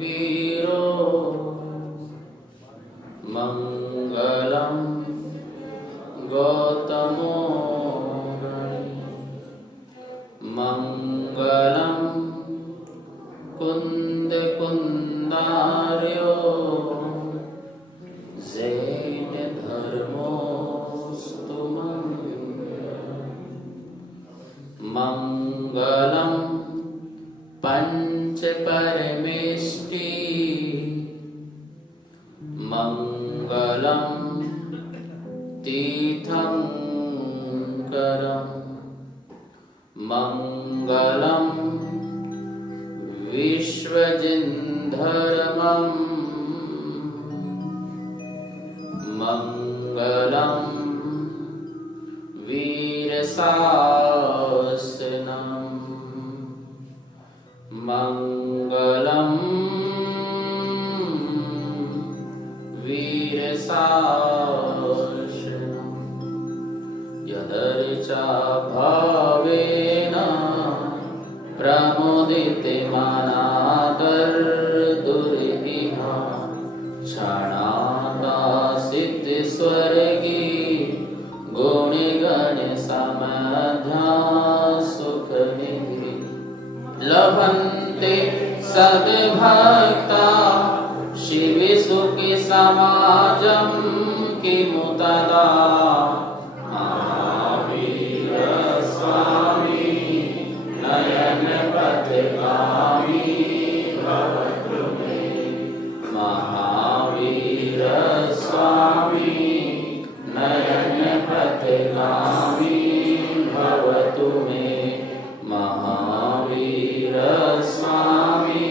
वीरो मंगलम गौतमो मंगलम कुंद कुंदार्यो जैन धर्मोस्तु मंगलम पंच परमेष्टि मंगलम तीर्थंकरम मंगलम विश्वजिन्धर्मं मंगलम वीरशासनम मंगलम वीरशासनम यदर्चा भावेन प्रमुदितमनादर दुर्विहा क्षणादासित स्वर्गी गुणगण समध्या सुख निधि लभन्ते सद्भक्ता शिव सुखि समाजं किमुतदा महावीर स्वामी नयन पथगामी भवतु मे महावीर स्वामी नयन पथगामी भवतु मे महावीर स्वामी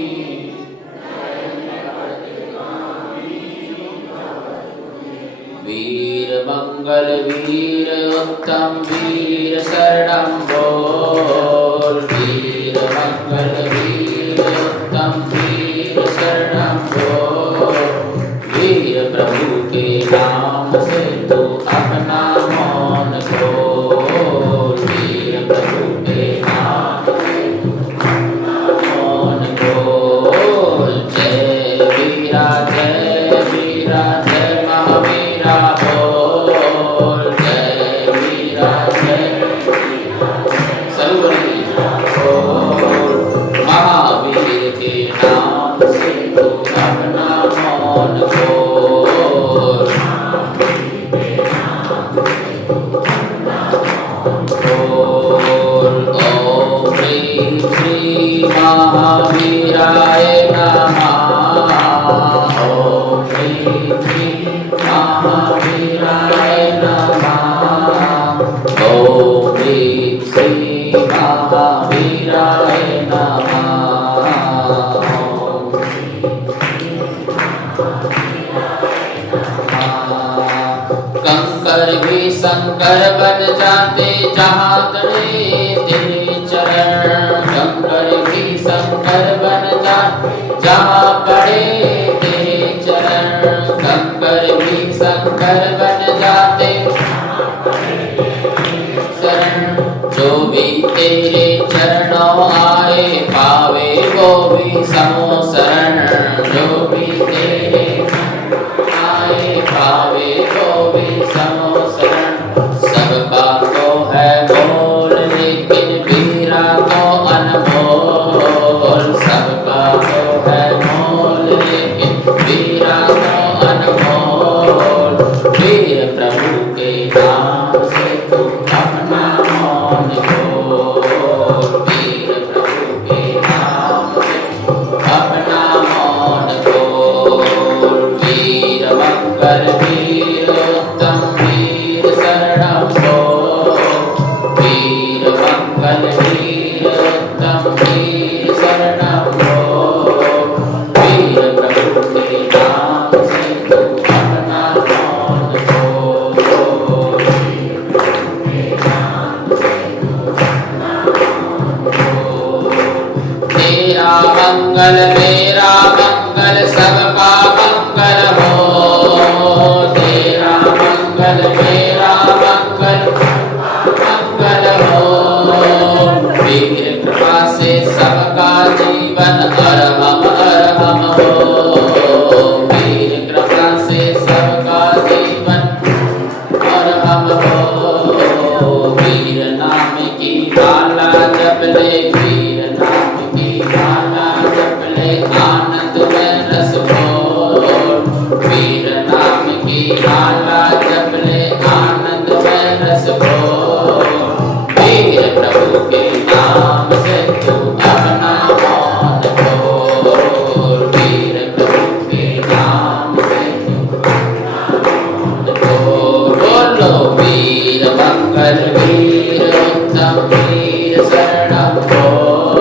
नयन पथगामी भवतु मे वीर मंगल वीर उत्तम वीर शरणं बोल वीर मंगल वीर उत्तम वीर शरणं बोल वीर प्रभु के नाम से तू अपना मौन खोल वीर प्रभु के नाम से तू अपना मौन खोल जय वीरा जय महावीरा बोल जय वीरा जय महावीर के नाम से तू अपना मौन खोल ओम श्री महावीराय नमः ओम श्री महावीराय नमः ओम श्री महावीराय नमः कंकर भी शंकर बन जाते जहाँ गड़े तेरे चरण कंकर भी शंकर बन जाते जहाँ पड़े तेरे चरण कंकर भी शंकर बन जाते शरण जो भी तेरे चरणों आए पावे वो भी समो शरण जो भी तेरे आए पावे वो भी समो शरण सबका तो है बोल लेकिन वीरा को अनमोल सबका तो है मोल लेकिन वीरा को अनमोल वीर प्रभु के नाम से तू अपना मौन खोल वीर प्रभु के नाम से आनंद में रस घोर। वीर नाम की माला जप ले आनंद में रस घोर। वीर प्रभु के नाम से तू अपना मौन खोल। वीर प्रभु के नाम से तू अपना मौन खोल। बोलो वीर मंगल वीर उत्तम वीर शरणम खोल।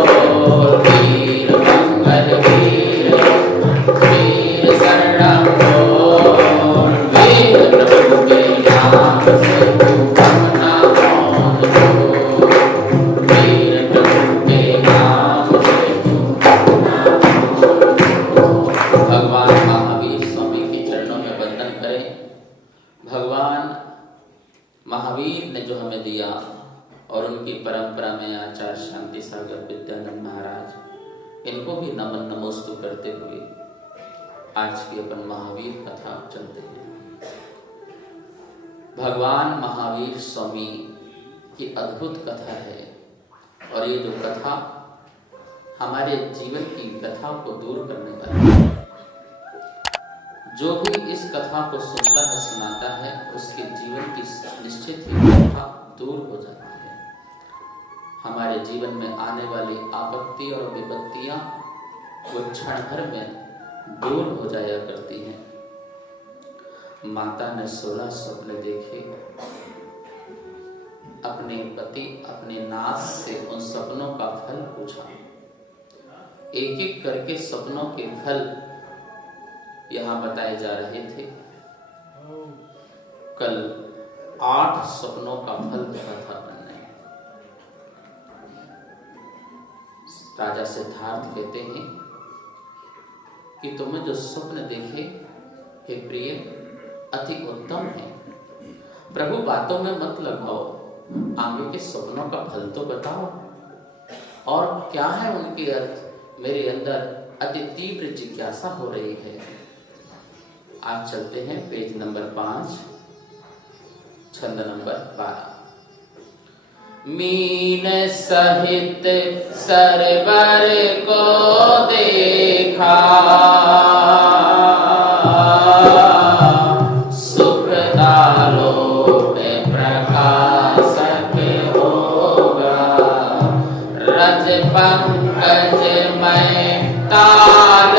वीर मंगल वीर वीर शरणम खोल। वीर प्रभु के नाम से तू अपना मौन खोल। वीर प्रभु के नाम से तू अपना मौन खोल। भगवान महावीर स्वामी के चरणों में वंदन करें। भगवान महावीर ने जो हमें दिया और उनकी परंपरा में आचार्य शांति सागर विद्यानंद महाराज, इनको भी नमन नमोस्तु करते हुए आज की अपन महावीर कथा चलते हैं। भगवान महावीर स्वामी की अद्भुत कथा है और ये जो कथा हमारे जीवन की कथा को दूर करने वाली है। जो भी इस कथा को सुनता है सुनाता है उसके जीवन की निश्चित ही कथा दूर हो जाती है। हमारे जीवन में आने वाली आपत्ति और विपत्तियां वो क्षण भर में दूर हो जाया करती हैं। माता ने 16 स्वप्न देखे। अपने पति अपने नाथ से उन सपनों का फल पूछा। एक एक करके सपनों के फल यहां बताए जा रहे थे। कल 8 सपनों का फल दिया था बनने। राजा सिद्धार्थ कहते हैं कि तुम्हें जो स्वप्न देखे हे प्रिय अति उत्तम है। प्रभु बातों में मत लगाओ, आगे के सपनों का फल तो बताओ और क्या है उनके अर्थ। मेरे अंदर अति तीव्र जिज्ञासा हो रही है। आज चलते हैं पेज नंबर 5 छंद नंबर 12। मीन सहित सरवर को देखा, सुखदालोक प्रकाशक होगा। रज पंकज में ताल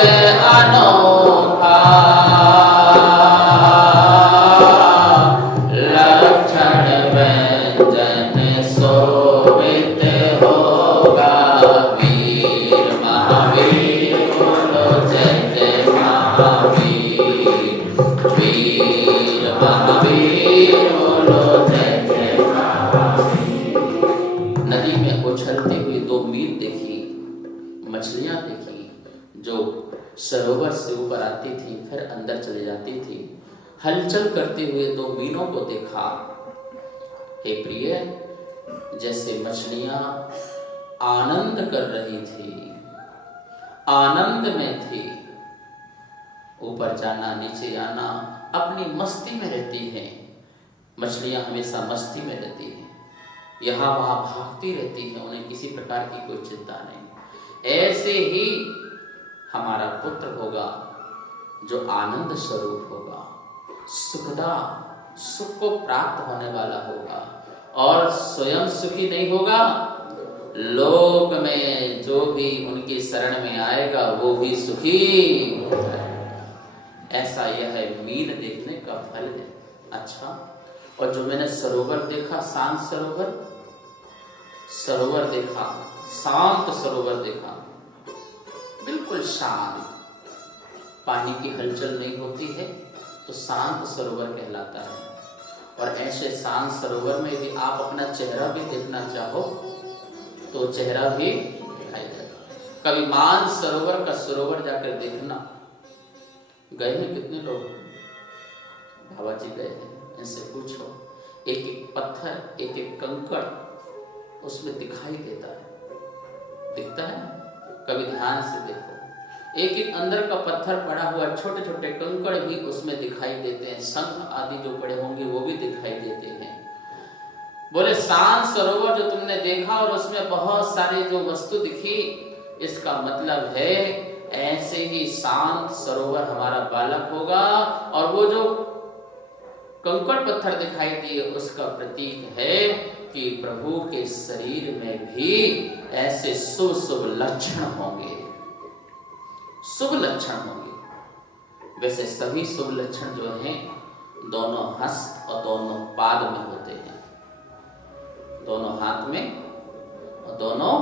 अनोखा, नदी में उछलती हुई 2 मीन देखी, मछलियां देखी जो सरोवर से ऊपर आती थी फिर अंदर चली जाती थी। हलचल करते हुए 2 मीनों को देखा। हे प्रिय, जैसे मछलियां आनंद कर रही थी, आनंद में थी। ऊपर जाना नीचे आना अपनी मस्ती में रहती हैं। मछलियां हमेशा मस्ती में रहती हैं, यहाँ वहां भागती रहती हैं, उन्हें किसी प्रकार की कोई चिंता नहीं। ऐसे ही हमारा पुत्र होगा जो आनंद स्वरूप होगा, सुखदा, सुख को प्राप्त होने वाला होगा और स्वयं सुखी नहीं होगा। लोक में जो भी उनकी शरण में आएगा वो भी सुखी हो जाएगा। ऐसा यह मीन देखने का फल है। अच्छा, और जो मैंने सरोवर देखा, शांत सरोवर, सरोवर देखा, शांत सरोवर देखा, बिल्कुल शांत, पानी की हलचल नहीं होती है तो शांत सरोवर कहलाता है। और ऐसे शांत सरोवर में यदि आप अपना चेहरा भी देखना चाहो तो चेहरा भी दिखाई देगा। कभी मान सरोवर का सरोवर जाकर देखना। गए हैं कितने लोग? बाबा जी गए हैं, इनसे पूछो। एक एक पत्थर, एक एक कंकड़ उसमें दिखाई देता है, दिखता है। कभी ध्यान से देखो, एक एक अंदर का पत्थर पड़ा हुआ, छोटे छोटे कंकड़ भी उसमें दिखाई देते हैं। शंख आदि जो पड़े होंगे वो भी दिखाई देते हैं। बोले शांत सरोवर जो तुमने देखा और उसमें बहुत सारे जो वस्तु दिखी, इसका मतलब है शांत सरोवर हमारा बालक होगा। और वो जो कंकड़ पत्थर दिखाई दिए उसका प्रतीक है कि प्रभु के शरीर में भी ऐसे शुभ शुभ लक्षण होंगे, शुभ लक्षण होंगे। वैसे सभी शुभ लक्षण जो हैं दोनों हस्त और दोनों पाद में होते हैं, दोनों हाथ में और दोनों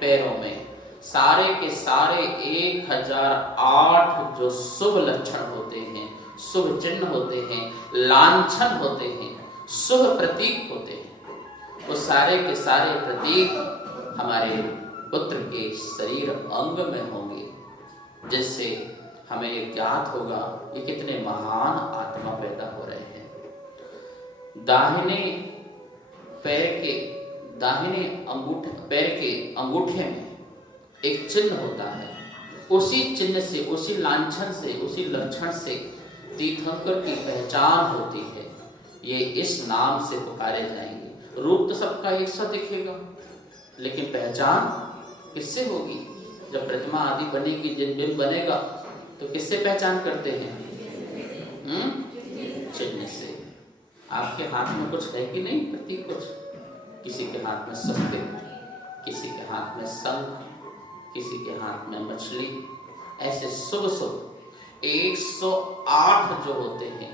पैरों में। सारे के सारे 1008 जो शुभ लक्षण होते हैं, शुभ चिन्ह होते हैं, लांछन होते हैं, शुभ प्रतीक होते हैं, वो सारे के सारे प्रतीक हमारे पुत्र के शरीर अंग में होंगे, जिससे हमें ये ज्ञात होगा ये कितने महान आत्मा पैदा हो रहे हैं। दाहिने पैर के अंगूठे में एक चिन्ह होता है, उसी चिन्ह से, उसी लांछन से, उसी लक्षण से तीर्थंकर की पहचान होती है। ये इस नाम से पुकारे जाएंगे। रूप तो सबका एक सा दिखेगा, लेकिन पहचान किससे होगी? जब प्रतिमा आदि बनेगी, जिन बिंब बनेगा, तो किससे पहचान करते हैं? चिन्ह से। आपके हाथ में कुछ है कि नहीं प्रतीक? कुछ, किसी के हाथ में शस्त्र, किसी के हाथ में शंख, किसी के हाथ में मछली। ऐसे शुभ शुभ 108 जो होते हैं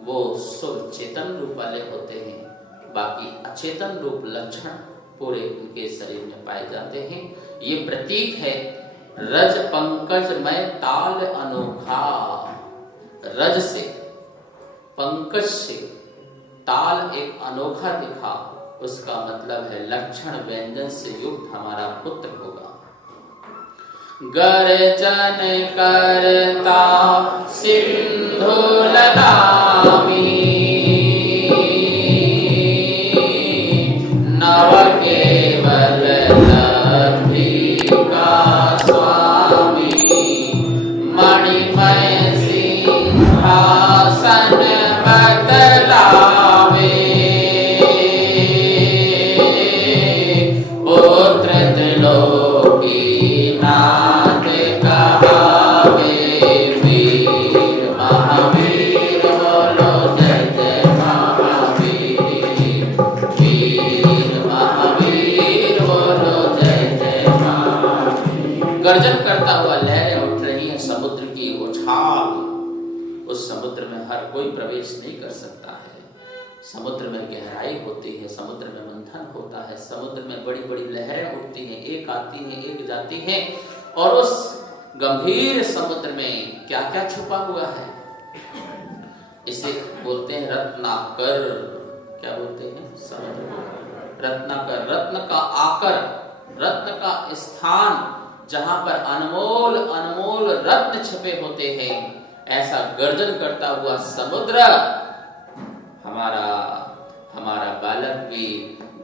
वो शुभ चेतन रूप वाले होते हैं, बाकी अचेतन रूप लक्षण पूरे उनके शरीर में पाए जाते हैं। ये प्रतीक है रज पंकज में ताल अनोखा। रज से, पंकज से ताल एक अनोखा दिखा, उसका मतलब है लक्षण व्यंजन से युक्त हमारा पुत्र होगा। गर्जन करता सिंधु लगामी, नव केवल लब्धि का स्वामी, मणिमय सिंहासन बतलावे, पुत्र त्रिलोकी नाथ कहावे, वीर महावीर बोलो जय जय महावीर, वीर महावीर बोलो जय जय महावीर। गर्जन करता हुआ लहरें उठ रही हैं समुद्र की उछाल। उस समुद्र में हर कोई प्रवेश नहीं कर सकता है। समुद्र में गहराई होती है, समुद्र में मंथन होता है, समुद्र में बड़ी बड़ी लहरें उठती हैं, एक आती हैं एक जाती हैं। और उस गंभीर समुद्र में क्या क्या छुपा हुआ है, इसे बोलते हैं रत्नाकर। क्या बोलते हैं? समुद्र रत्नाकर, रत्न का आकर, रत्न का स्थान, जहां पर अनमोल अनमोल रत्न छिपे होते हैं। ऐसा गर्जन करता हुआ समुद्र हमारा बालक भी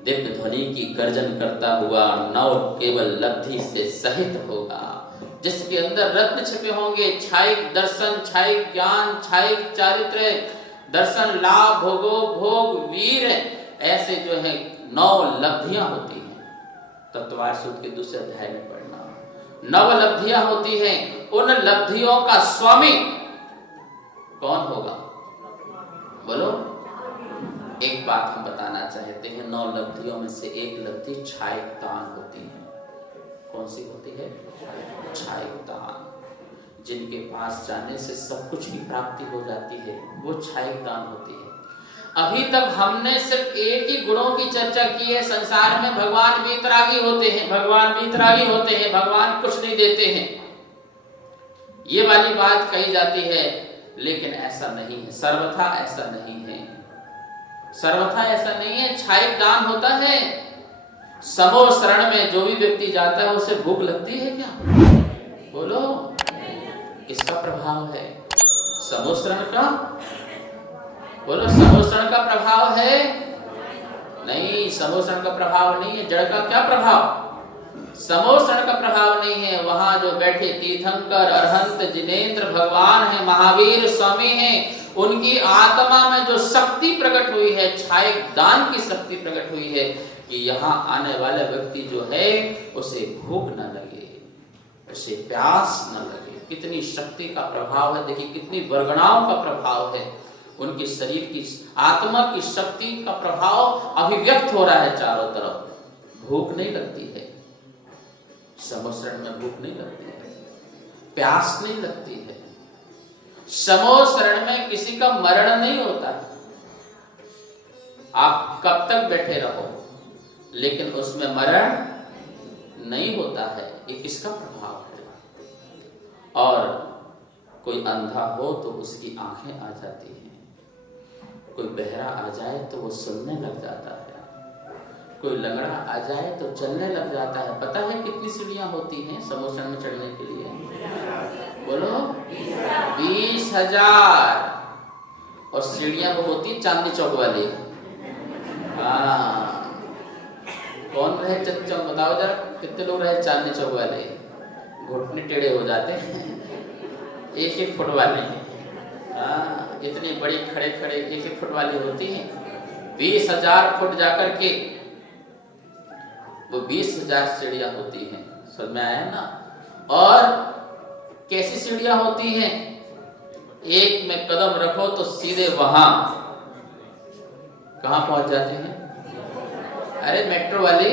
दिव्य ध्वनि की गर्जन करता हुआ नव केवल लब्धि से सहित होगा, जिसके अंदर रत्न छिपे होंगे। छायिक दर्शन, छायिक ज्ञान, छायिक चारित्र, दर्शन लाभ, भोगो भोग, वीर, ऐसे जो है 9 लब्धियां होती हैं। तत्वार सूत्र के दूसरे अध्याय में पढ़ना, 9 लब्धियां होती हैं। उन लब्धियों का स्वामी कौन होगा? बोलो। एक बात हम बताना चाहते हैं, 9 लब्धियों में से एक लब्धि छायिक दान होती है। कौन सी होती है? छायिक दान। जिनके पास जाने से सब कुछ की प्राप्ति हो जाती है, वो छायिक दान होती है। अभी तक हमने सिर्फ एक ही गुणों की चर्चा की है। संसार में भगवान वीतरागी होते हैं, भगवान वीतरागी होते हैं, भगवान कुछ नहीं देते हैं, ये वाली बात कही जाती है। लेकिन ऐसा नहीं है, सर्वथा ऐसा नहीं है, सर्वथा ऐसा नहीं है। छायिक दान होता है। समो शरण में जो भी व्यक्ति जाता है उसे भूख लगती है क्या? बोलो, किसका प्रभाव है? समो शरण का? बोलो, समो शरण का प्रभाव है? नहीं, समो शरण का प्रभाव नहीं है। जड़ का क्या प्रभाव? समोषण का प्रभाव नहीं है। वहां जो बैठे तीर्थंकर, अरहंत, जिनेंद्र भगवान है, महावीर स्वामी हैं, उनकी आत्मा में जो शक्ति प्रकट हुई है, छायिक दान की शक्ति प्रकट हुई है कि यहाँ आने वाला व्यक्ति जो है उसे भूख न लगे, उसे प्यास न लगे। कितनी शक्ति का प्रभाव है, देखिए कितनी वर्गणाओं का प्रभाव है, उनके शरीर की आत्मा की शक्ति का प्रभाव अभिव्यक्त हो रहा है चारों तरफ। भूख नहीं लगती है, समोसरण में भूख नहीं लगती है, प्यास नहीं लगती है, समोसरण में किसी का मरण नहीं होता है। आप कब तक बैठे रहो लेकिन उसमें मरण नहीं होता है, ये किसका प्रभाव है? और कोई अंधा हो तो उसकी आंखें आ जाती हैं, कोई बहरा आ जाए तो वो सुनने लग जाता है, कोई लंगड़ा आ जाए तो चलने लग जाता है। पता है कितनी सीढ़ियां होती हैं समोसण में चढ़ने के लिए? बोलो 20,000। और सीढ़ियां वो होती चांदनी चौक वाली। हाँ, कौन रहे चांदनी चौक, बताओ जरा कितने लोग रहे चांदनी चौक वाले? घुटने टेढ़े हो जाते हैं, 1-1 फुट वाले। हाँ, इतनी बड़ी खड़े खड़े 1-1 फुट वाली होती हैं। 20,000 फुट जाकर के वो 20,000 सीढ़ियां होती हैं। समझ में आया ना? और कैसी सीढ़ियां होती हैं? एक में कदम रखो तो सीधे वहां कहां पहुंच जाते हैं? अरे मेट्रो वाली,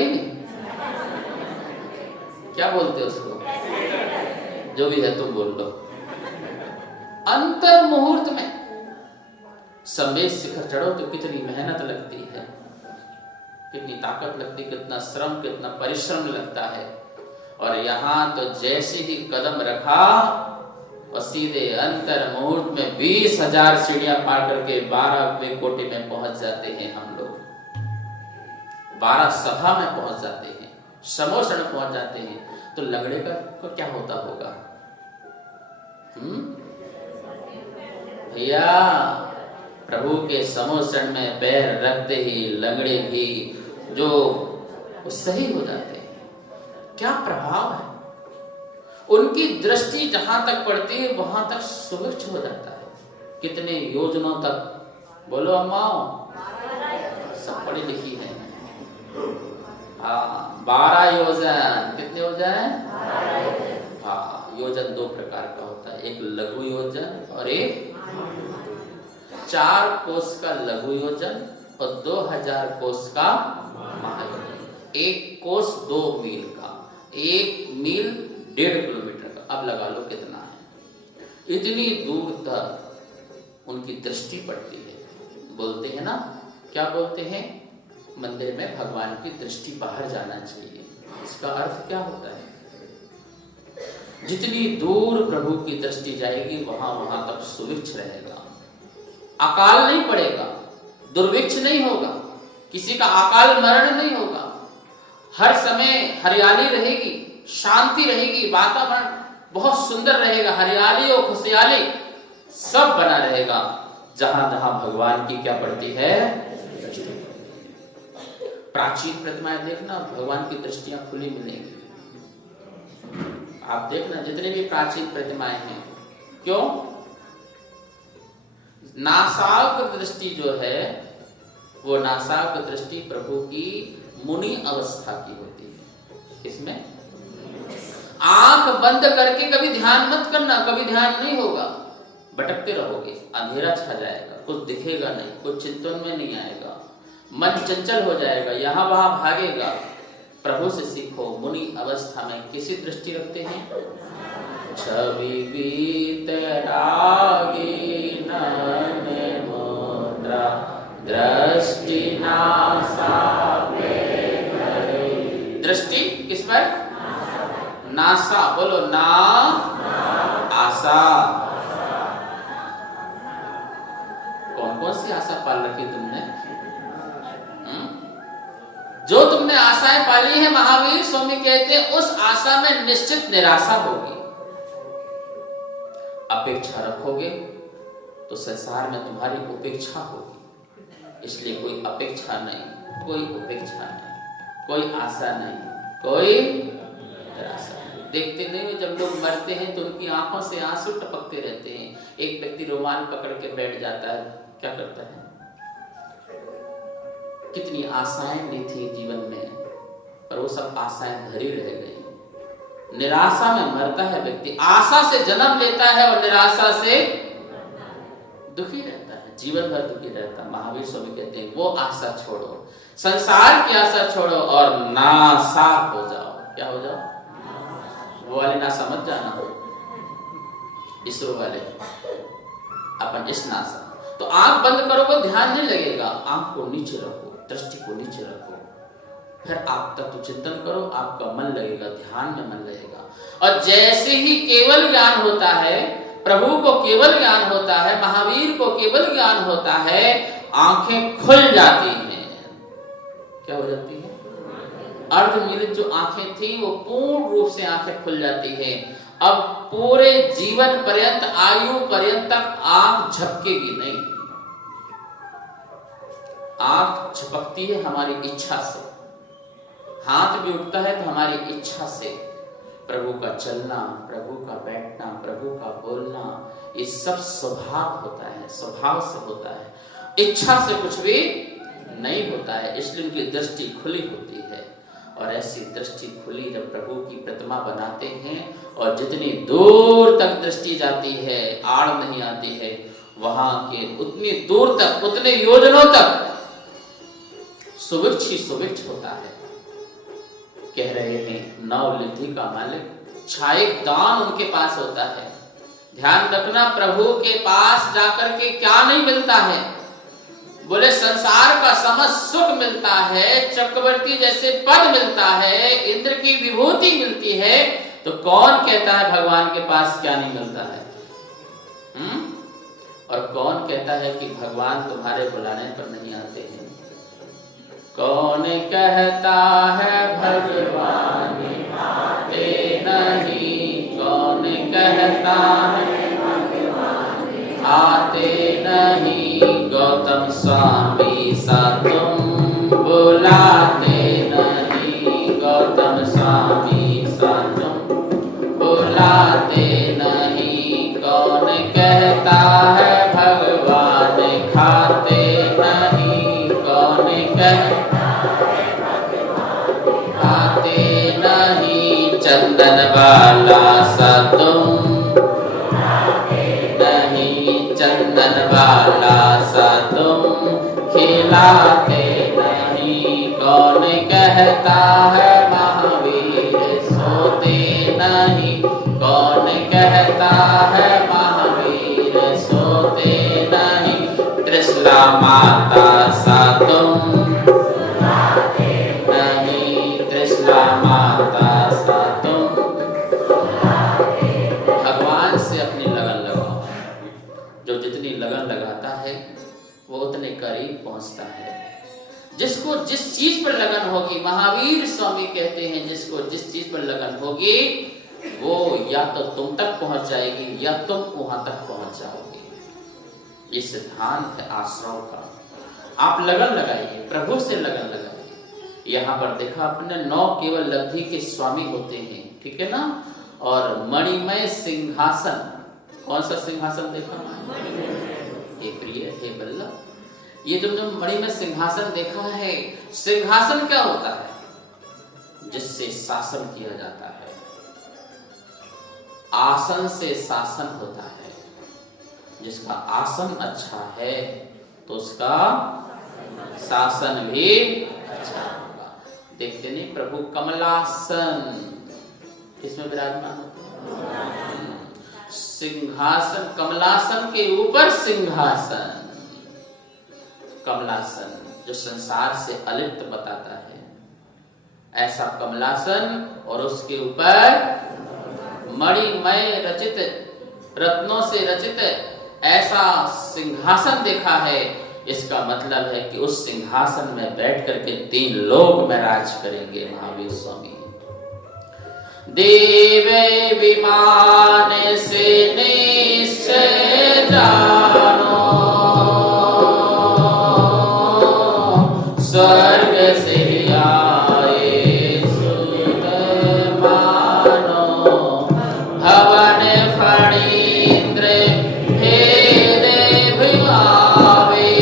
क्या बोलते हो उसको, जो भी है तुम बोल लो। अंतर मुहूर्त में संवेद शिखर चढ़ो तो कितनी मेहनत लगती है, कितनी ताकत लगती, कितना श्रम, कितना परिश्रम लगता है। और यहां तो जैसे ही कदम रखा और सीधे अंतर मुहूर्त में 20,000 सीढ़ियां पार करके 12वें कोटि में पहुंच जाते हैं हम लोग। 12 सभा में पहुंच जाते हैं, समोसण पहुंच जाते हैं। तो लंगड़े का क्या होता होगा? भैया प्रभु के समोसण में पैर रखते ही लंगड़े भी जो सही हो जाते हैं। क्या प्रभाव है, उनकी दृष्टि जहां तक पड़ती है वहां तक सुविच्छ हो जाता है। कितने योजनों तक, बोलो अम्माओ, सब पढ़ी लिखी है। हाँ, 12 योजन। कितने योजन? हाँ, योजन 2 प्रकार का होता है, एक लघु योजन और एक 4 कोस का लघु योजन और 2000 कोस का महायोजन। 1 कोस 2 मील का, 1 मील 1.5 किलोमीटर का। अब लगा लो कितना है। इतनी दूर तक उनकी दृष्टि पड़ती है। बोलते हैं ना, क्या बोलते हैं? मंदिर में भगवान की दृष्टि बाहर जाना चाहिए। इसका अर्थ क्या होता है? जितनी दूर प्रभु की दृष्टि जाएगी वहां वहां तक सुविच्छ रहेगा, अकाल नहीं पड़ेगा, दुर्भिक्ष नहीं होगा, किसी का अकाल मरण नहीं होगा। हर समय हरियाली रहेगी, शांति रहेगी, वातावरण बहुत सुंदर रहेगा, हरियाली और खुशहाली सब बना रहेगा जहां जहां भगवान की क्या पड़ती है? प्राचीन प्रतिमाएं देखना, भगवान की दृष्टियां खुली मिलेंगी। आप देखना जितने भी प्राचीन प्रतिमाएं हैं, क्यों? नासाग्र दृष्टि जो है वो नासाग्र दृष्टि प्रभु की मुनि अवस्था की होती है। किसमें? आंख बंद करके कभी ध्यान मत करना, कभी ध्यान नहीं होगा, भटकते रहोगे, अंधेरा छा जाएगा, कुछ दिखेगा नहीं, कुछ चिंतन में नहीं आएगा, मन चंचल हो जाएगा, यहां वहां भागेगा। प्रभु से सीखो, मुनि अवस्था में किसी दृष्टि रखते हैं? छवि वीतरागी नयन मुद्रा दृष्टि नासा पे करे। दृष्टि किस पर? नासा। बोलो ना, आशा। कौन कौन सी आशा पाल रखी तुमने? जो तुमने आशाएं पाली है, महावीर स्वामी कहते हैं उस आशा में निश्चित निराशा होगी। अपेक्षा रखोगे तो संसार में तुम्हारी उपेक्षा होगी। इसलिए कोई अपेक्षा नहीं, कोई उपेक्षा नहीं, कोई आशा नहीं, कोई निराशा नहीं। देखते नहीं हो जब लोग मरते हैं तो उनकी आंखों से आंसू टपकते रहते हैं। एक व्यक्ति रुमाल पकड़ के बैठ जाता है, क्या करता है? कितनी आशाएं भी थी जीवन में, पर वो सब आशाएं धरी रह गई। निराशा में मरता है व्यक्ति, आशा से जन्म लेता है और निराशा से दुखी रहता है, जीवन भर दुखी रहता है। महावीर स्वामी कहते हैं वो आशा छोड़ो, संसार की आशा छोड़ो और नासा हो जाओ। क्या हो जाओ? वो वाले नासा मत जाना हो, इसरो वाले, अपन इस नासा। तो आंख बंद करोगे ध्यान नहीं लगेगा, आंख को नीचे रखो, दृष्टि को नीचे रखो, फिर आप तत्व चिंतन करो, आपका मन लगेगा, ध्यान में मन लगेगा। और जैसे ही केवल ज्ञान होता है, प्रभु को केवल ज्ञान होता है, महावीर को केवल ज्ञान होता है, आंखें खुल जाती हैं। क्या हो जाती है? अर्धमीलित जो आंखें थी वो पूर्ण रूप से आंखें खुल जाती है। अब पूरे जीवन पर्यंत, आयु पर्यंत तक आंख झपकेगी नहीं। आंख झपकती है हमारी इच्छा से, हाथ भी उठता है तो हमारी इच्छा से। प्रभु का चलना, प्रभु का बैठना, प्रभु का बोलना, ये सब स्वभाव होता है, स्वभाव से होता है, इच्छा से कुछ भी नहीं होता है। इसलिए उनकी दृष्टि खुली होती है। और ऐसी दृष्टि खुली जब प्रभु की प्रतिमा बनाते हैं और जितनी दूर तक दृष्टि जाती है, आड़ नहीं आती है, वहां के उतनी दूर तक, उतने योजनों तक सुवृक्ष ही सुवृक्ष होता है। कह रहे हैं नवलिधि का मालिक, छायक दान उनके पास होता है। ध्यान रखना, प्रभु के पास जाकर के क्या नहीं मिलता है? बोले संसार का समस्त सुख मिलता है, चक्रवर्ती जैसे पद मिलता है, इंद्र की विभूति मिलती है, तो कौन कहता है भगवान के पास क्या नहीं मिलता है? और कौन कहता है कि भगवान तुम्हारे बुलाने पर नहीं आते हैं? कौन कहता है भगवान आते नहीं? कौन कहता है आते नहीं? गौतम स्वामी सा तुम बुलाते नहीं, गौतम स्वामी सा तुम बुलाते नहीं। कौन कहता है भगवान खाते नहीं? कौन कहता है भगवान खाते नहीं? चंदन वाला सा तुम चंदन वाला सा तुम खिलाते नहीं। कौन कहता है महावीर सोते नहीं? कौन कहता है महावीर सोते नहीं? त्रिशला माता सा तुम नहीं, त्रिशला माता सा तुम। भगवान से अपनी लगन लगाओ। जो जितनी लगन लगाता है वो उतने करीब पहुंचता है। जिसको जिस चीज पर लगन होगी, महावीर स्वामी कहते हैं, जिसको जिस चीज पर लगन होगी वो या तो तुम तक पहुंच जाएगी या तुम वहां तक पहुंच जाओगे। ये सिद्धांत है आश्रम का। आप लगन लगाइए, प्रभु से लगन लगाइए। यहाँ पर देखा आपने 9 केवल लब्धि के स्वामी होते हैं, ठीक है ना? और मणिमय सिंहासन, कौन सा सिंहासन देखा? हे प्रिय, हे बल्लभ, ये तुमने मणिमय सिंहासन देखा है। सिंहासन क्या होता है? जिससे शासन किया जाता है। आसन से शासन होता है। जिसका आसन अच्छा है तो उसका शासन भी अच्छा होगा। देखते नहीं, प्रभु कमलासन किसमें विराजमान होते हैं? सिंहासन, कमलासन के ऊपर सिंहासन। कमलासन जो संसार से अलिप्त बताता है, ऐसा कमलासन, और उसके ऊपर मणिमय रचित, रत्नों से रचित ऐसा सिंहासन देखा है। इसका मतलब है कि उस सिंहासन में बैठ करके 3 लोक में राज करेंगे महावीर स्वामी। देवे विमान से निश्चय जानो, स्वर्ग से आए सुत मानो, भवन फणींद्र भेद भिवावे,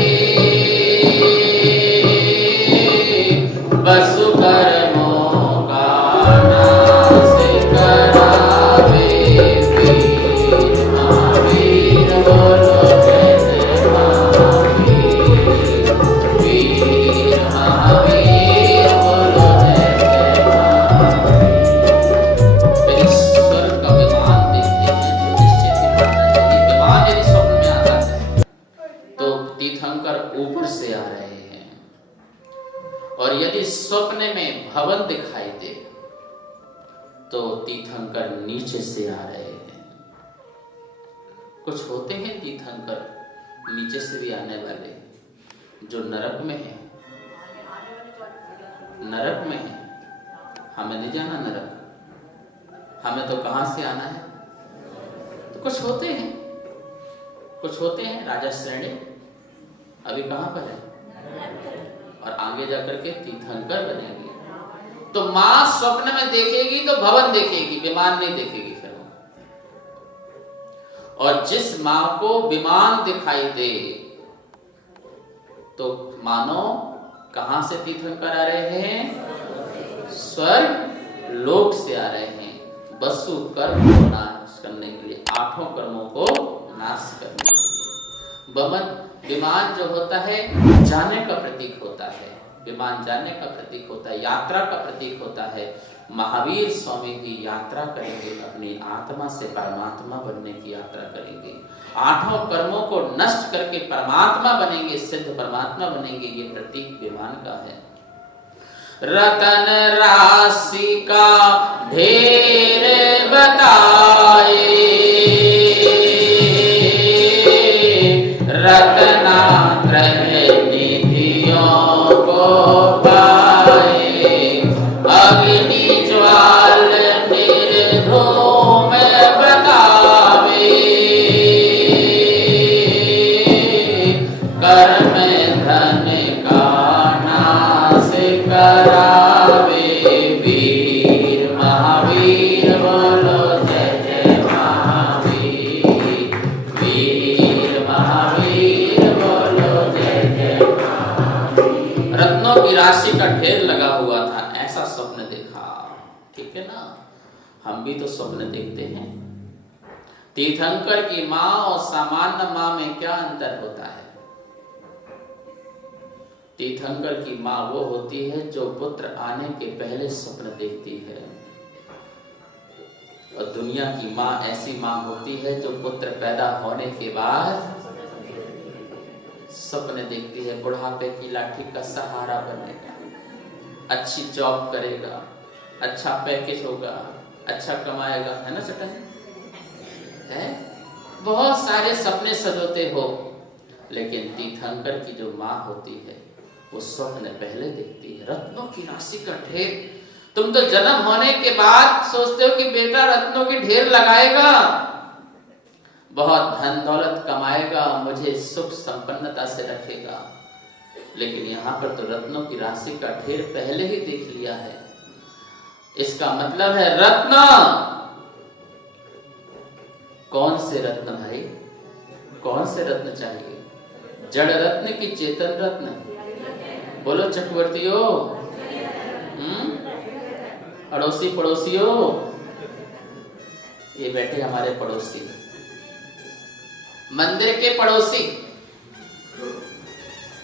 बसु कर्मों का नाश कर और यदि स्वप्न में भवन दिखाई दे तो तीर्थंकर नीचे से आ रहे हैं। कुछ होते हैं तीर्थंकर नीचे से भी आने वाले, जो नरक में है। नरक में है, हमें नहीं जाना नरक, हमें तो कहां से आना है। तो कुछ होते हैं, कुछ होते हैं राजा श्रेणी, अभी कहां पर है और आगे जाकर के तीर्थंकर बनेंगे। तो मां स्वप्न में देखेगी तो भवन देखेगी, विमान नहीं देखेगी फिर वो। और जिस मां को विमान दिखाई दे तो मानो कहां से तीर्थंकर आ रहे हैं? स्वर्ग लोक से आ रहे हैं, बसु कर्म को नाश करने के लिए, 8 कर्मों को नाश करने के लिए। विमान जो होता है जाने का प्रतीक होता है, विमान जाने का प्रतीक होता है, यात्रा का प्रतीक होता है। महावीर स्वामी की यात्रा करेंगे, अपनी आत्मा से परमात्मा बनने की यात्रा करेंगे, 8 कर्मों को नष्ट करके परमात्मा बनेंगे, सिद्ध परमात्मा बनेंगे। ये प्रतीक विमान का है। रतन राशि का ढेर बताए, रत्नात्रय निधियों को पाए, अग्नि ज्वाल निर्धूम बतावे, कर्म धन का नाश करावे, वीर महावीर बोलो जय जय महावीर, वीर महावीर बोलो जय जय महावीर। रत्नों की राशि का ढेर लगा हुआ था, ऐसा स्वप्न देखा। ठीक है ना, हम भी तो स्वप्न देखते हैं। तीर्थंकर की मां और सामान्य मां में क्या अंतर होता है? तीर्थंकर की मां वो होती है जो पुत्र आने के पहले स्वप्न देखती है, और दुनिया की मां ऐसी मां होती है जो पुत्र पैदा होने के बाद स्वप्न देखती है, बुढ़ापे की लाठी का सहारा बनेगा, अच्छी जॉब करेगा, अच्छा पैकेज होगा, अच्छा कमाएगा, है ना चटन है। बहुत सारे सपने सजोते हो, लेकिन तीर्थंकर की जो मां होती है वो स्वप्न पहले देखती है। रत्नों की राशि का ढेर, तुम तो जन्म होने के बाद सोचते हो कि बेटा रत्नों की ढेर लगाएगा, बहुत धन दौलत कमाएगा, मुझे सुख संपन्नता से रखेगा, लेकिन यहाँ पर तो रत्नों की राशि का ढेर पहले ही देख लिया है। इसका मतलब है रत्न, कौन से रत्न भाई, कौन से रत्न चाहिए? जड़ रत्न की चेतन रत्न? बोलो चक्रवर्तियों, अड़ोसी पड़ोसियों, ये बैठे हमारे पड़ोसी, मंदिर के पड़ोसी।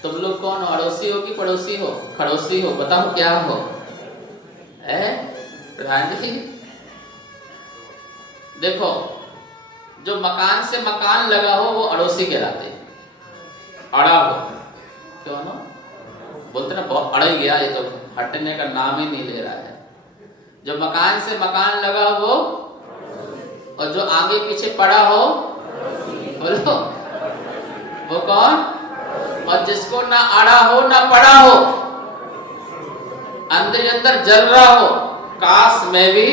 तुम लोग कौन हो? अड़ोसी हो कि पड़ोसी हो? खड़ोसी हो? बताओ क्या हो? रानी देखो, जो मकान से मकान लगा हो वो अड़ोसी कहलाते हैं। अड़ा हो, क्यों ना बोलते ना, बहुत अड़ गया, ये तो हटने का नाम ही नहीं ले रहा है। जो मकान से मकान लगा हो वो, और जो आगे पीछे पड़ा हो बोलो वो कौन? और जिसको ना अड़ा हो ना पड़ा हो, अंदर अंदर जल रहा हो, काश मैं भी,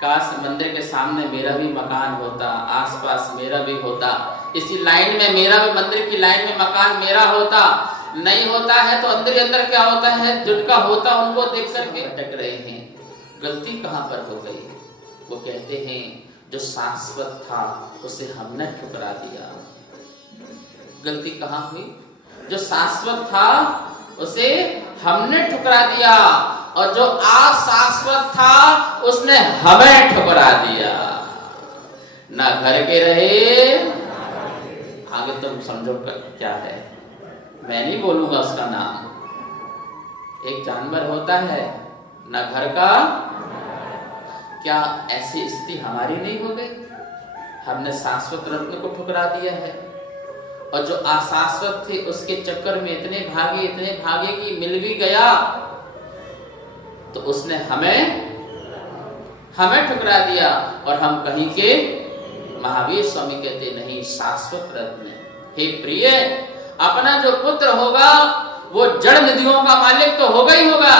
काश मंदिर के सामने मेरा भी मकान होता, आसपास मेरा भी होता, इसी लाइन में मेरा भी, मंदिर की लाइन में मकान मेरा होता। नहीं होता है तो अंदर अंदर क्या होता है, जिनका होता उनको देख करके अटक रहे हैं। गलती कहां पर हो गई? वो कहते हैं जो शाश्वत था उसे हमने ठुकरा दिया। गलती कहां हुई? जो शाश्वत था उसे हमने ठुकरा दिया, और जो अशाश्वत था उसने हमें ठुकरा दिया। ना घर के रहे, आगे तुम समझो क्या है, मैं नहीं बोलूंगा उसका नाम। एक जानवर होता है ना घर का, क्या ऐसी स्थिति हमारी नहीं हो गई? हमने शाश्वत रत्न को ठुकरा दिया है। और जो अशाश्वत थे उसके चक्कर में इतने भागे कि मिल भी गया तो उसने हमें ठुकरा दिया। और हम कहीं के महावीर स्वामी कहते नहीं, शाश्वत रत्न। हे प्रिय, अपना जो पुत्र होगा वो जड़ निधियों का मालिक तो होगा ही होगा,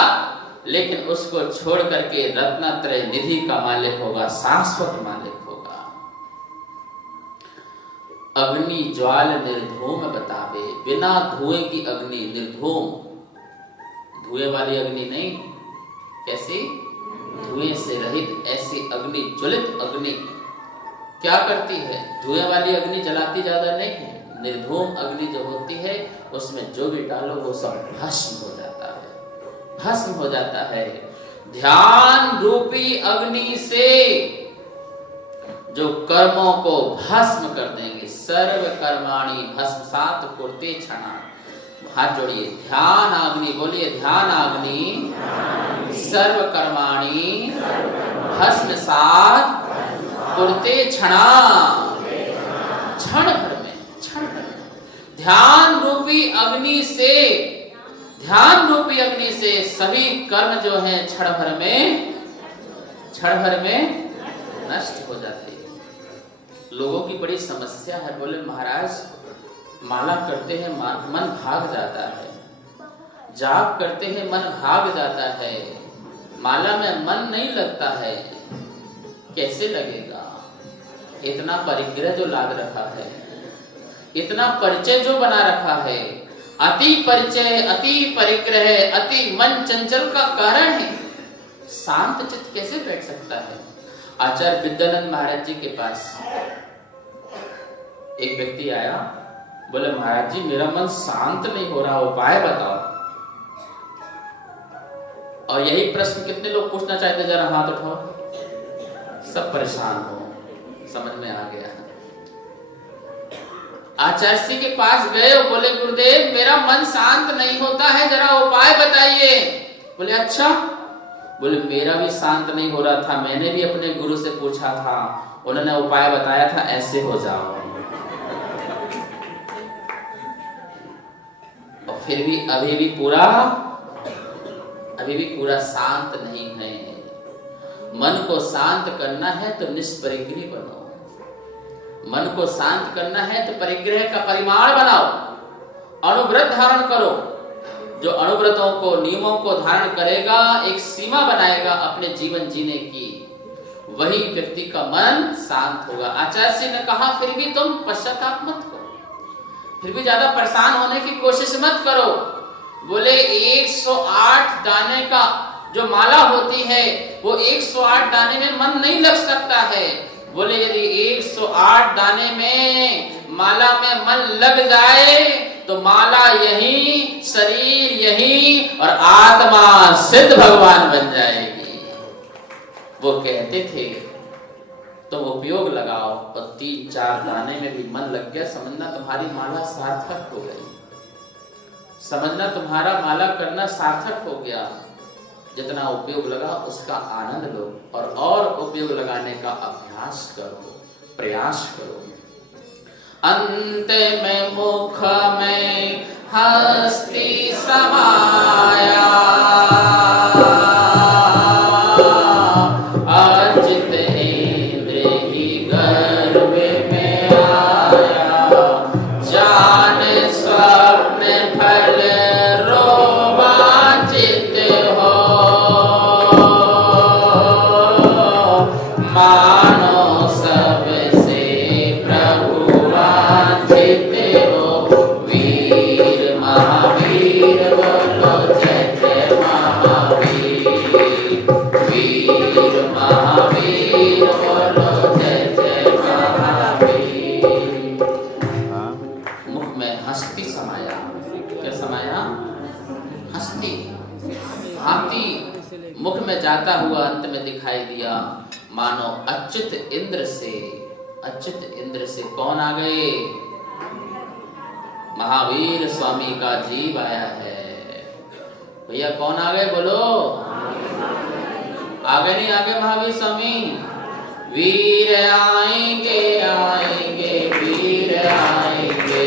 लेकिन उसको छोड़ करके रत्नत्रय निधि का मालिक होगा, शाश्वत मालिक होगा। अग्नि ज्वाल निर्धूम बतावे, बिना धुएं की अग्नि, निर्धूम, धुएं वाली अग्नि नहीं, कैसी? धुएं से रहित ऐसी अग्नि, ज्वलित अग्नि क्या करती है? धुएं वाली अग्नि जलाती ज्यादा नहीं है, निर्धूम अग्नि जो होती है उसमें जो भी डालो वो सब भस्म हो जाता है, भस्म हो जाता है। ध्यान रूपी अग्नि से जो कर्मों को भस्म कर देंगे, सर्व कर्माणि भस्मसात कुरुते क्षणा। हाथ जोड़िए, ध्यान अग्नि, बोलिए ध्यान अग्नि सर्व कर्माणि भस्मसात कुरुते क्षणा। क्षण भर में, क्षण भर में ध्यान रूपी अग्नि से, ध्यान रूपी अग्नि से सभी कर्म जो हैं क्षण भर में नष्ट हो जाते हैं। लोगों की बड़ी समस्या है, बोले महाराज माला करते हैं मन भाग जाता है, जाप करते हैं मन भाग जाता है, माला में मन नहीं लगता है, कैसे लगेगा? इतना परिग्रह जो लाद रखा है, इतना परिचय जो बना रखा है, अति परिचय, अति परिग्रह, अति मन चंचल का कारण है, शांत चित्त कैसे बैठ सकता है? आचार्य विद्यानंद महाराज जी के पास एक व्यक्ति आया, बोले महाराज जी मेरा मन शांत नहीं हो रहा, उपाय बताओ। और यही प्रश्न कितने लोग पूछना चाहते, जरा हाथ उठाओ। सब परेशान हो, समझ में आ गया। आचार्य जी के पास गए, बोले गुरुदेव मेरा मन शांत नहीं होता है, जरा उपाय बताइए। बोले अच्छा? बोले मेरा भी शांत नहीं हो रहा था, मैंने भी अपने गुरु से पूछा था, उन्होंने उपाय बताया था, ऐसे हो जाओ। और फिर भी अभी भी पूरा शांत नहीं है। मन को शांत करना है तो निष्परिग्रही बनो, मन को शांत करना है तो परिग्रह का परिमाण बनाओ, अनुव्रत धारण करो। जो अनुव्रतों को, नियमों को धारण करेगा, एक सीमा बनाएगा अपने जीवन जीने की, वही व्यक्ति का मन शांत होगा। आचार्य जी ने कहा फिर भी तुम पश्चाताप मत करो, फिर भी ज्यादा परेशान होने की कोशिश मत करो। बोले 108 दाने का जो माला होती है वो 108 दाने में मन नहीं लग सकता है। बोले यदि 108 दाने में माला में मन लग जाए तो माला यही, शरीर यही और आत्मा सिद्ध भगवान बन जाएगी। वो कहते थे तो उपयोग लगाओ, और 3-4 दाने में भी मन लग गया, समझना तुम्हारी माला सार्थक हो गई, समझना तुम्हारा माला करना सार्थक हो गया। जितना उपयोग लगा उसका आनंद लो और उपयोग लगाने का अभ्यास करो, प्रयास करो। अंत में मुख में हस्ती समाया, अचित इंद्र ही गर्भ में आया, जान स्वप्न फल रोमांचित हो, मानो सबसे प्रभु वांछित हो। वीर महावीर बोलो जय जय महावीर, वीर महावीर बोलो जय जय महावीर। मुख में हस्ती समाया, क्या समाया? हस्ती, हाथी मुख में जाता हुआ अंत में दिखाई दिया, मानो अच्युत इंद्र से, अच्युत इंद्र से कौन आ गए? महावीर स्वामी का जीव आया है। भैया कौन आ गए बोलो? आगे नहीं आगे महावीर स्वामी? वीर आएंगे आएंगे वीर आएंगे,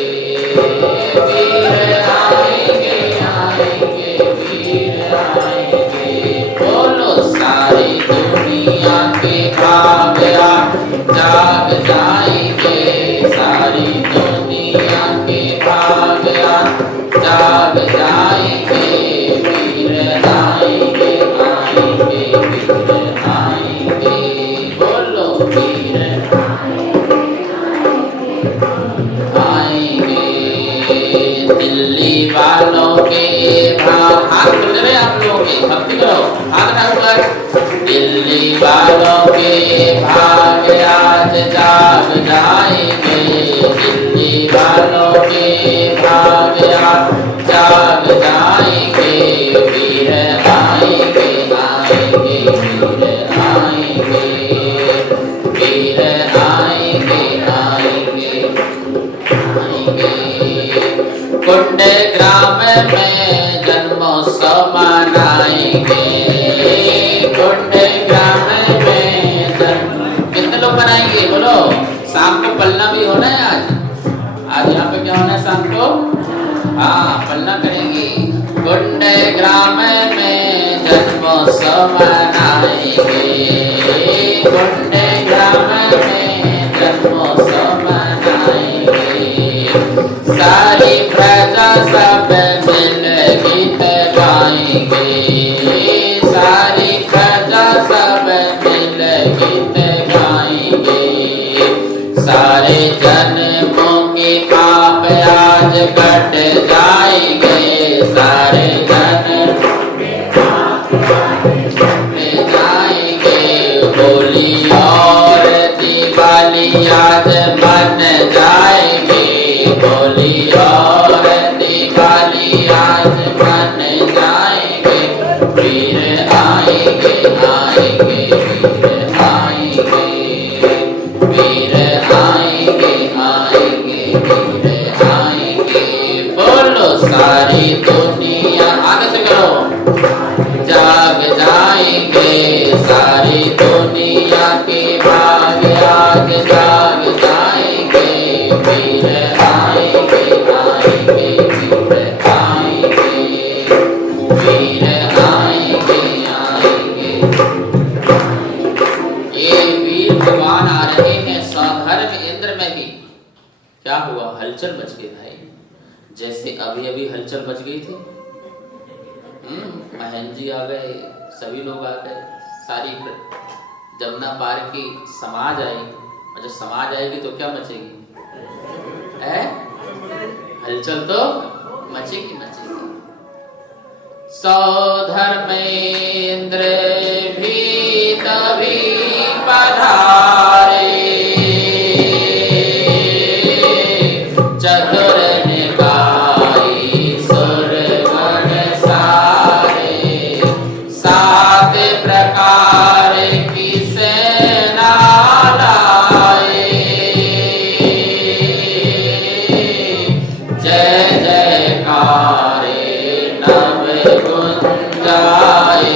वीर आएंगे आएंगे वीर आएंगे। बोलो सारी दुनिया के भाग जाग जाएंगे, सारी दुनिया के भाग जाग जाएंगे। वीर आएंगे आएंगे वीर आएंगे। बोलो वीर आएंगे। दिल्ली वालों के भाग, हाथ खुल रहे आप लोगों के, भक्ति करो, हाथ ना ऊपर। दिल्ली वालों के भाग आज जाग जाएंगे, दिल्ली वालों के भाग आज जाग जाएंगे। वीर आएंगे आएंगे वीर आएंगे, वीर आएंगे आएंगे आएंगे। कुंड ग्राम में जन्मोत्सव मनाएंगे, कुंड ग्राम में जन्म। कितने लोग मनाएंगे बोलो? शाम को पलना भी होना है आज यहाँ पे क्या होना है शाम को? हाँ, पलना करेंगे। कुंड ग्राम में जन्मोत्सव मनाएंगे, कुंड ग्राम में जन्मोत्सव मनाएंगे। सारी प्रजा सब मिल गीत गाएंगे, सारी प्रजा सब मिल गीत गाएंगे। सारे जन्मों के पाप आज कट जाएंगे, सारे जन्म के पाप कट जाएंगे। होली और दिवाली आज मन जाएंगे, होली और दिवाली आज मन जाएंगे। वीर आएंगे आएंगे वीर आएंगे, वीर आएंगे आएंगे वीर आएंगे। बोलो सारी दुनिया, आगे से करो, जाग जाएंगे, सारी दुनिया के भाग आज जाग जाएंगे। वीर आएंगे आएंगे वीर आएंगे, वीर आएंगे आएंगे। ये वीर भगवान आ रहे हैं साधर्म इंद्र में भी। क्या हुआ? हलचल मच गई भाई, जैसे अभी अभी हलचल मच गई थी। महन जी आ गए, सभी लोग आ गए, सारी जमुना पार की समाज आई, और जब समाज आएगी तो क्या मचेगी? हलचल तो मचेगी मचेगी। सौधर्मेंद्र भी तभी पधारे, चतुर निकाय सुर गण सारे। सात प्रकार की सेना लाए, जय जयकारे नभ गुंजाए।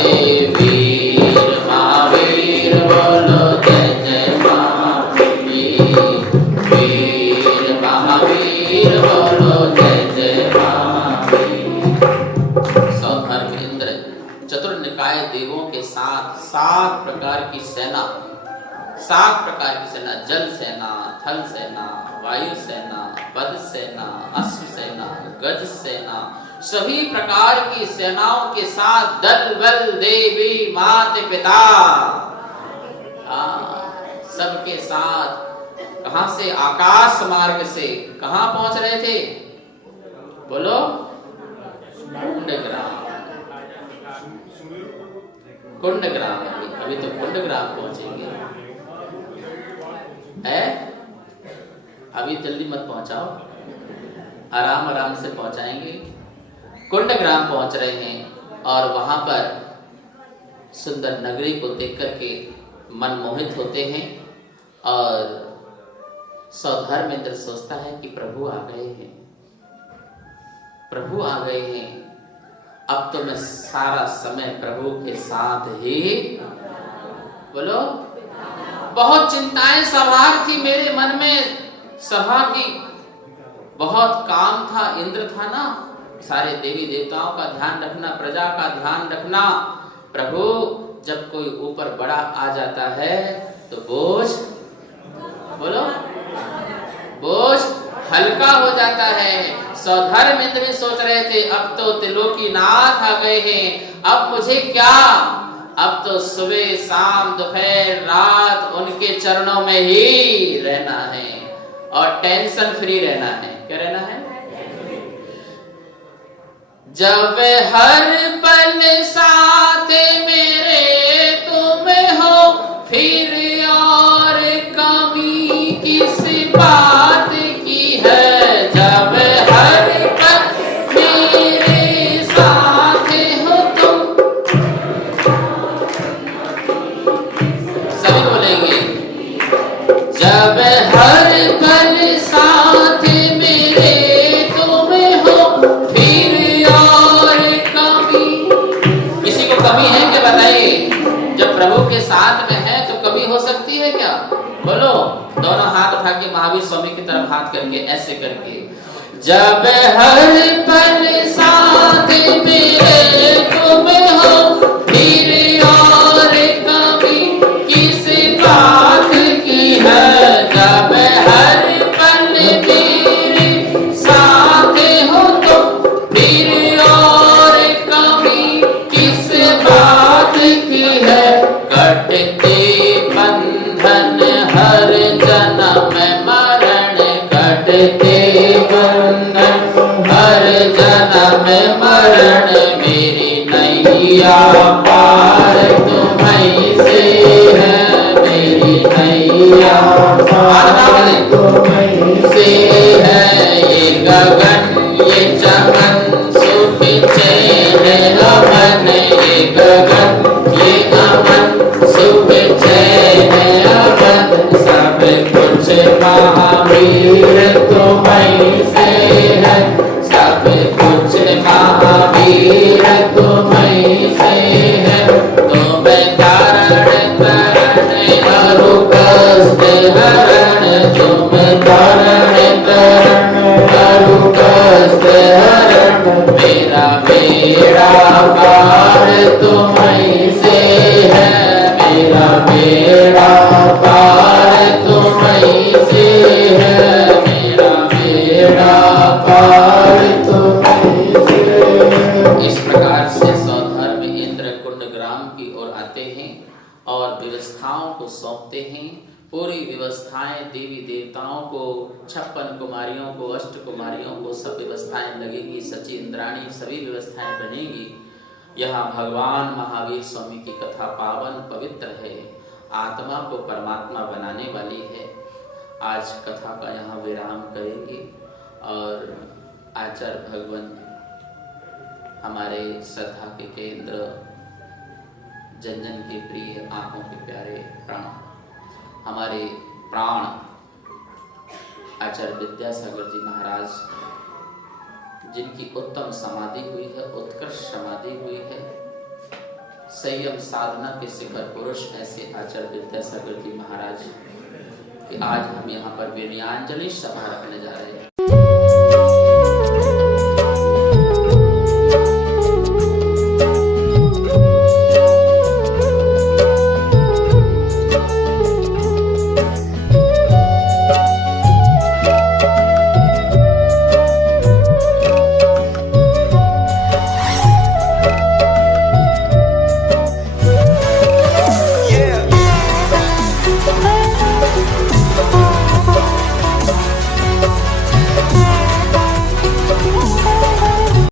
वीर महावीर बोलो जय जय महावीर, वीर महावीर बोलो जय जय महावीर। सौधर्म इंद्र चतुर निकाय देवों के साथ 7 प्रकार की सेना, 7 प्रकार की सेना, जल सेना, थल सेना, वायु सेना, पद सेना, अश्व सेना, गज सेना, सभी प्रकार की सेनाओं के साथ दल बल देवी माता पिता, सबके साथ कहां से? आकाश मार्ग से कहां पहुंच रहे थे? बोलो, कुंडग्राम। कुंडग्राम, अभी तो कुंडग्राम पहुंचेंगे। अभी जल्दी मत पहुंचाओ, आराम आराम से पहुंचाएंगे। कुंडग्राम पहुंच रहे हैं और वहां पर सुंदर नगरी को देख करके मन मोहित होते हैं। और सौधर्मेंद्र सोचता है कि प्रभु आ गए हैं, प्रभु आ गए हैं, अब तो मैं सारा समय प्रभु के साथ ही। बोलो, बहुत चिंताएं सवार थी मेरे मन में, सभा की बहुत काम था, इंद्र था ना, सारे देवी देवताओं का ध्यान रखना, प्रजा का ध्यान रखना। प्रभु जब कोई ऊपर बड़ा आ जाता है तो बोझ, बोलो, बोझ हल्का हो जाता है। सौधर्म इंद्र भी सोच रहे थे अब तो त्रिलोकीनाथ आ गए हैं, अब मुझे क्या, अब तो सुबह शाम दोपहर रात उनके चरणों में ही रहना है और टेंशन फ्री रहना है। क्या रहना है? जब हर पल साथ मेरे तुम हो, फिर और कमी किस बात की है। जब हर पल मेरे साथ हो तुम, सभी बोलेंगे, जब हर पल साथ मेरे तुम हो, फिर और कमी, किसी को कमी है क्या बताइए? जब प्रभु के साथ में है तो कमी हो सकती है क्या? बोलो, दोनों हाथ उठा के महावीर स्वामी की तरफ हाथ करके ऐसे करके, जब हर पल साथ मेरे तुम हो, फिर और कमी किस बात की है। जब हर पल मेरे साथ हो तो फिर और कमी किस बात की है। कटते बंधन हर जन्म मरण, कटते बंधन हर जन्म मरण, मेरी नैया पार तुम्हीं से है, मेरी नैया पार तुम्हीं से है। ये गगन ये चमन सुख चैन अमन, ये गगन ये अमन सुख चैन अमन, सब कुछ महावीर तुम्हीं से है, सब कुछ महावीर तुम्हीं से है। तुम कारण तरण हरु कष्ट हरण, तुम कारण तरण हरु कष्ट हरण, मेरा बेड़ा पार तुम्हीं से है, मेरा बेड़ा पार तुम्हीं से है, मेरा बेड़ा पार तुम्हीं से है। इस प्रकार से सौधर्म इंद्र कुंडग्राम की ओर आते हैं और व्यवस्थाओं को सौंपते हैं। पूरी व्यवस्थाएं देवी देवताओं को, 56 कुमारियों को, 8 कुमारियों को सब व्यवस्थाएं लगेगी, सची इंद्राणी सभी व्यवस्थाएं बनेगी। यहाँ भगवान महावीर स्वामी की कथा पावन पवित्र है, आत्मा को परमात्मा बनाने वाली है। आज कथा का यहाँ विराम करेंगे और आचार्य भगवान हमारे श्रद्धा के केंद्र, जन जन के प्रिय, आंखों के प्यारे प्राण, हमारे प्राण आचार्य विद्यासागर जी महाराज, जिनकी उत्तम समाधि हुई है, उत्कृष्ट समाधि हुई है, संयम साधना के शिखर पुरुष ऐसे आचार्य विद्यासागर जी महाराज कि आज हम यहाँ पर विनयाञ्जलि सभा रखने जा रहे हैं।